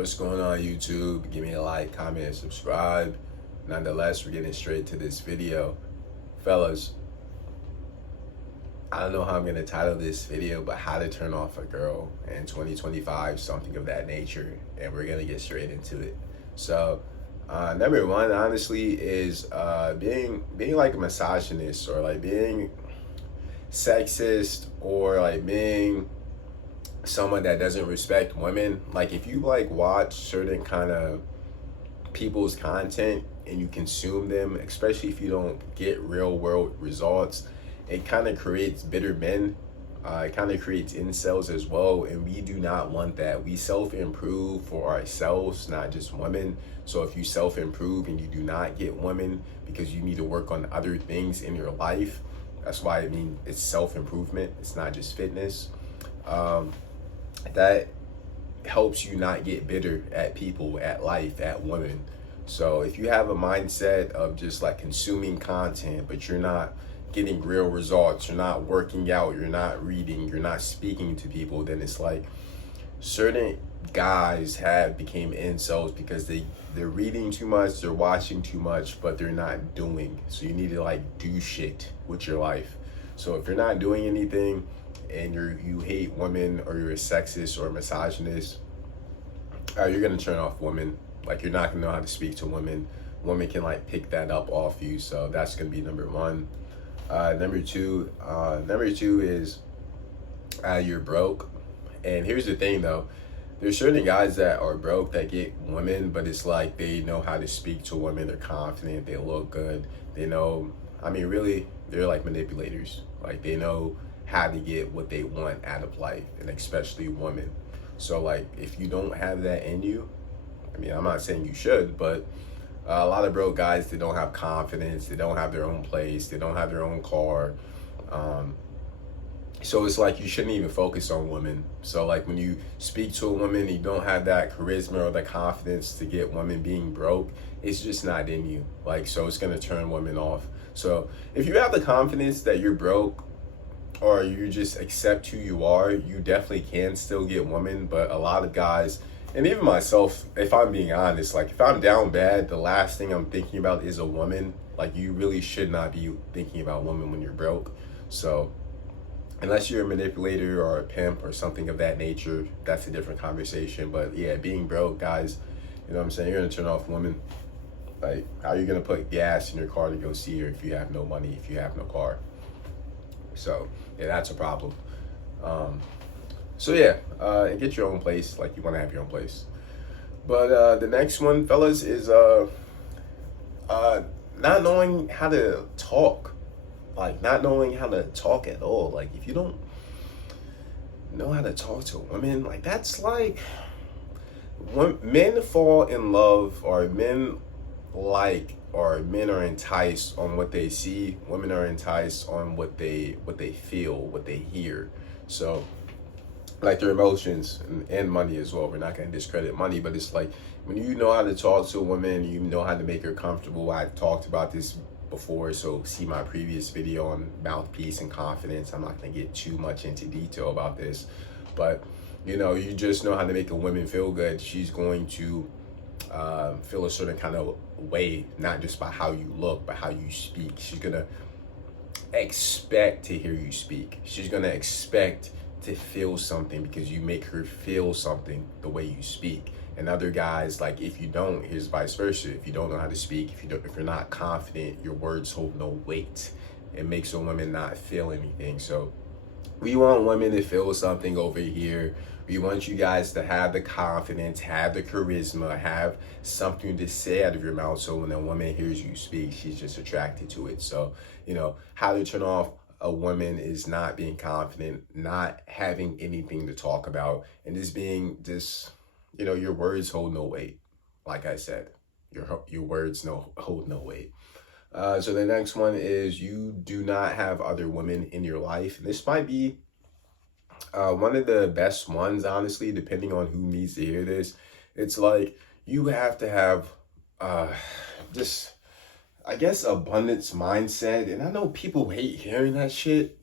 What's going on, YouTube? Give me a like, comment, and subscribe. Nonetheless, we're getting straight to this video. Fellas, I don't know how I'm gonna title this video, but how to turn off a girl in 2025, something of that nature. And we're gonna get straight into it. So, number one, honestly, is being like a misogynist, or like being sexist, or like being someone that doesn't respect women. Like, if you like watch certain kind of people's content and you consume them, especially if you don't get real world results, it kind of creates bitter men. It kind of creates incels as well, and we do not want that. We self-improve for ourselves, not just women. So if you self-improve and you do not get women because you need to work on other things in your life, that's why I mean it's self-improvement. It's not just fitness. That helps you not get bitter at people, at life, at women. So if you have a mindset of just like consuming content, but you're not getting real results, you're not working out, you're not reading, you're not speaking to people, then it's like certain guys have became incels because they're reading too much, they're watching too much, but they're not doing. So you need to like do shit with your life. So if you're not doing anything and you hate women, or you're a sexist or a misogynist, you're gonna turn off women. Like, you're not gonna know how to speak to women. Women can like pick that up off you. So that's gonna be number one. Number two is you're broke. And here's the thing though, there's certain guys that are broke that get women, but it's like they know how to speak to women. They're confident, they look good, they know, I mean, really, they're like manipulators. Like, they know how to get what they want out of life, and especially women. So like, if you don't have that in you, I mean, I'm not saying you should, but a lot of broke guys, they don't have confidence, they don't have their own place, they don't have their own car. So it's like you shouldn't even focus on women. So like, when you speak to a woman, you don't have that charisma or the confidence to get women. Being broke, it's just not in you. Like, so it's gonna turn women off. So if you have the confidence that you're broke, or you just accept who you are, you definitely can still get women. But a lot of guys, and even myself, if I'm being honest, like, if I'm down bad, the last thing I'm thinking about is a woman. Like, you really should not be thinking about women when you're broke. So unless you're a manipulator or a pimp or something of that nature, that's a different conversation. But yeah, being broke, guys, you know what I'm saying, you're gonna turn off women. Like, how are you gonna put gas in your car to go see her if you have no money, if you have no car? So yeah, that's a problem. So yeah, and get your own place. Like, you want to have your own place. But the next one, fellas, is not knowing how to talk. Like, not knowing how to talk at all. Like, if you don't know how to talk to women, like, that's like, when men fall in love, or men like, or men are enticed on what they see, women are enticed on what they feel, what they hear. So like, their emotions, and money as well. We're not going to discredit money, but it's like, when you know how to talk to a woman, you know how to make her comfortable. I've talked about this before, so see my previous video on mouthpiece and confidence. I'm not going to get too much into detail about this, but you know, you just know how to make a woman feel good. She's going to feel a certain kind of way, not just by how you look, but how you speak. She's going to expect to hear you speak. She's going to expect to feel something because you make her feel something the way you speak. And other guys, like, if you don't, here's vice versa. If you don't know how to speak, if you're not confident, your words hold no weight. It makes a woman not feel anything. So we want women to feel something over here. We want you guys to have the confidence, have the charisma, have something to say out of your mouth, so when a woman hears you speak, she's just attracted to it. So, you know, how to turn off a woman is not being confident, not having anything to talk about, and just being just, you know, your words hold no weight. Like I said, your words hold no weight. So the next one is, you do not have other women in your life. This might be one of the best ones, honestly, depending on who needs to hear this. It's like, you have to have just, I guess, abundance mindset. And I know people hate hearing that shit.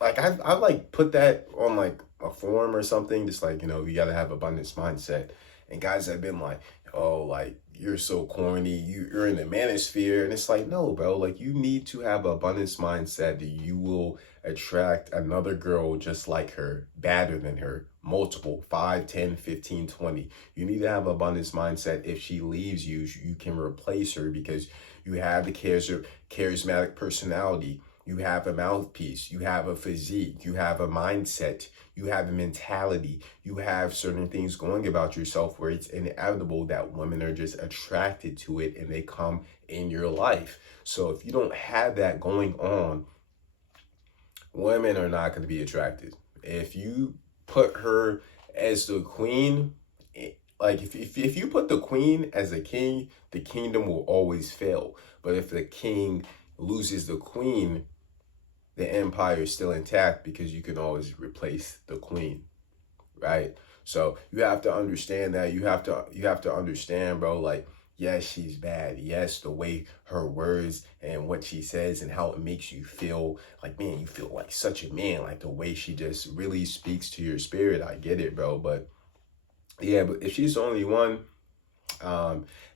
Like, I like put that on like a forum or something, just like, you know, you gotta have abundance mindset. And guys have been like, oh, like, you're so corny, you're in the manosphere. And it's like, no, bro, like, you need to have an abundance mindset that you will attract another girl just like her, better than her, multiple, 5, 10, 15, 20. You need to have an abundance mindset. If she leaves you, you can replace her because you have the charismatic personality. You have a mouthpiece, you have a physique, you have a mindset, you have a mentality, you have certain things going about yourself where it's inevitable that women are just attracted to it and they come in your life. So if you don't have that going on, women are not going to be attracted. If you put her as the queen, like if you put the queen as a king, the kingdom will always fail. But if the king loses the queen, the empire is still intact because you can always replace the queen, right? So you have to understand that. You have to understand, bro, like, yes, she's bad. Yes, the way her words and what she says and how it makes you feel like, man, you feel like such a man, like the way she just really speaks to your spirit. I get it, bro. But yeah, but if she's the only one,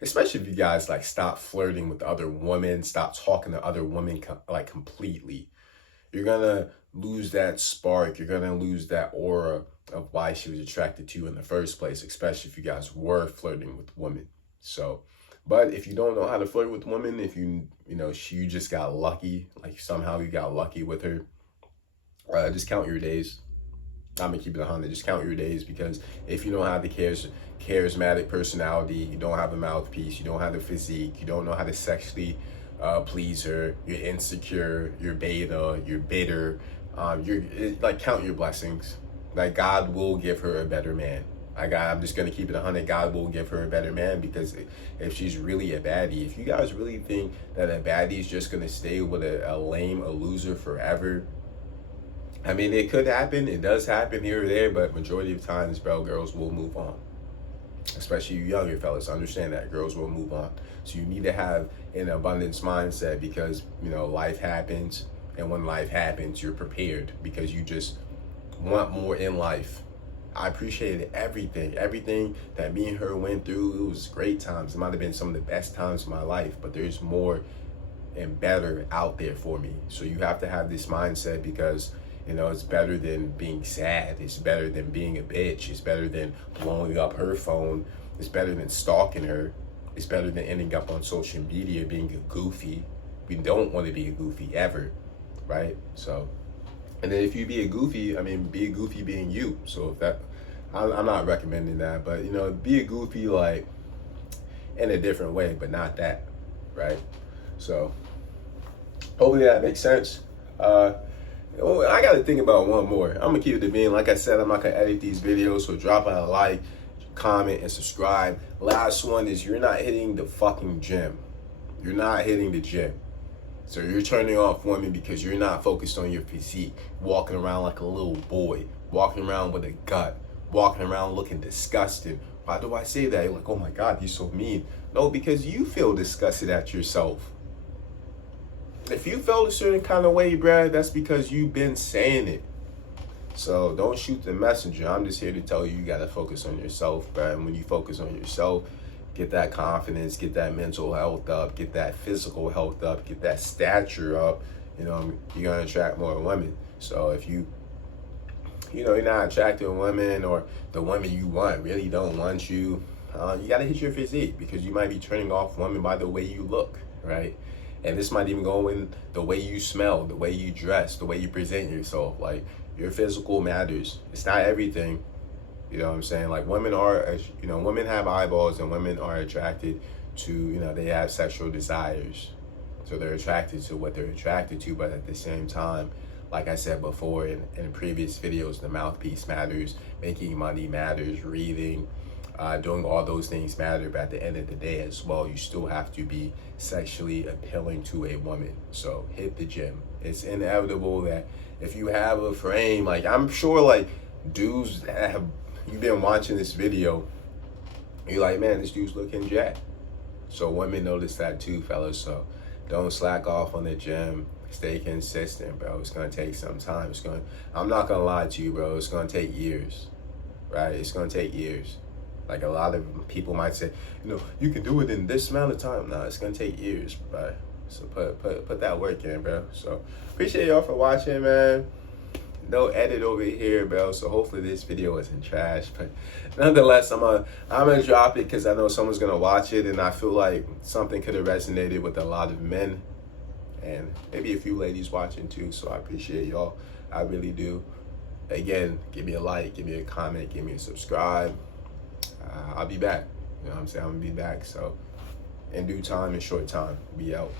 especially if you guys like stop flirting with other women, stop talking to other women like completely, you're gonna lose that spark. You're gonna lose that aura of why she was attracted to you in the first place, especially if you guys were flirting with women. So, but if you don't know how to flirt with women, if you just got lucky, like somehow you got lucky with her, just count your days. I'm gonna keep it 100. Just count your days, because if you don't have the charismatic personality, you don't have a mouthpiece, you don't have the physique, you don't know how to sexually please her, you're insecure, you're beta, you're bitter, like, count your blessings. Like, God will give her a better man. I'm just gonna keep it 100. God will give her a better man, because if she's really a baddie, if you guys really think that a baddie is just gonna stay with a loser forever, I mean, it could happen. It does happen here or there, but majority of times, bro, girls will move on. Especially you younger fellas, understand that girls will move on. So you need to have an abundance mindset, because life happens, and when life happens, you're prepared because you just want more in life. I appreciated everything that me and her went through. It was great times. It might have been some of the best times of my life, but there's more and better out there for me. So you have to have this mindset, because it's better than being sad. It's better than being a bitch. It's better than blowing up her phone. It's better than stalking her. It's better than ending up on social media being a goofy. We don't want to be a goofy ever, right? So, and then if you be a goofy, I mean, be a goofy being you. So if that, I'm not recommending that, but be a goofy like in a different way, but not that, right? So hopefully that makes sense. I got to think about one more. I'm going to keep it to being. Like I said, I'm not going to edit these videos, so drop a like, comment, and subscribe. Last one is, you're not hitting the fucking gym. You're not hitting the gym. So you're turning off women because you're not focused on your physique, walking around like a little boy, walking around with a gut, walking around looking disgusted. Why do I say that? You're like, oh my God, you're so mean. No, because you feel disgusted at yourself. If you felt a certain kind of way, Brad, that's because you've been saying it. So don't shoot the messenger. I'm just here to tell you, you got to focus on yourself, Brad. And when you focus on yourself, get that confidence, get that mental health up, get that physical health up, get that stature up, you're going to attract more women. So if you're not attracting women, or the women you want really don't want you, you got to hit your physique, because you might be turning off women by the way you look, right? And this might even go in the way you smell, the way you dress, the way you present yourself. Like, your physical matters. It's not everything. You know what I'm saying? Like, women have eyeballs, and women are attracted to, they have sexual desires. So they're attracted to what they're attracted to. But at the same time, like I said before in previous videos, the mouthpiece matters, making money matters, reading, doing all those things matter. But at the end of the day as well, you still have to be sexually appealing to a woman. So hit the gym. It's inevitable that if you have a frame, like, I'm sure, like, dudes that have, you've been watching this video, you're like, man, this dude's looking jacked. So women notice that too, fellas. So don't slack off on the gym. Stay consistent, bro. It's gonna take some time. I'm not gonna lie to you, bro. It's gonna take years, right? It's gonna take years. Like a lot of people might say, you can do it in this amount of time. Nah, it's gonna take years, bro. So put that work in, bro. So appreciate y'all for watching, man. No edit over here, bro. So hopefully this video isn't trash, but nonetheless, I'm gonna drop it because I know someone's gonna watch it, and I feel like something could have resonated with a lot of men, and maybe a few ladies watching too. So I appreciate y'all. I really do. Again, give me a like, give me a comment, give me a subscribe. I'll be back. You know what I'm saying? I'm gonna be back. So in due time, in short time, be out.